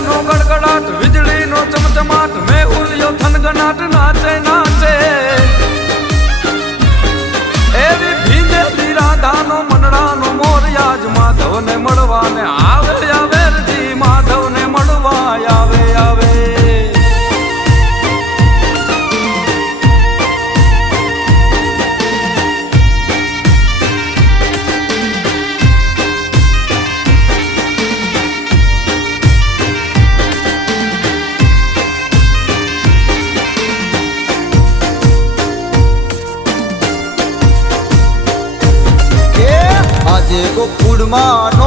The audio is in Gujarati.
નો ગડગડાટ વીજળી નો ચમચમાટ મેહુલિયો થનગનાટ નાચે નાચે એવી ભીંદેલી રાધાનો મનડાનો મોરયાજ માધવને મળવાને આવે આવે જી માધવને મળવા આવે આવે આજે ગોકુળમાં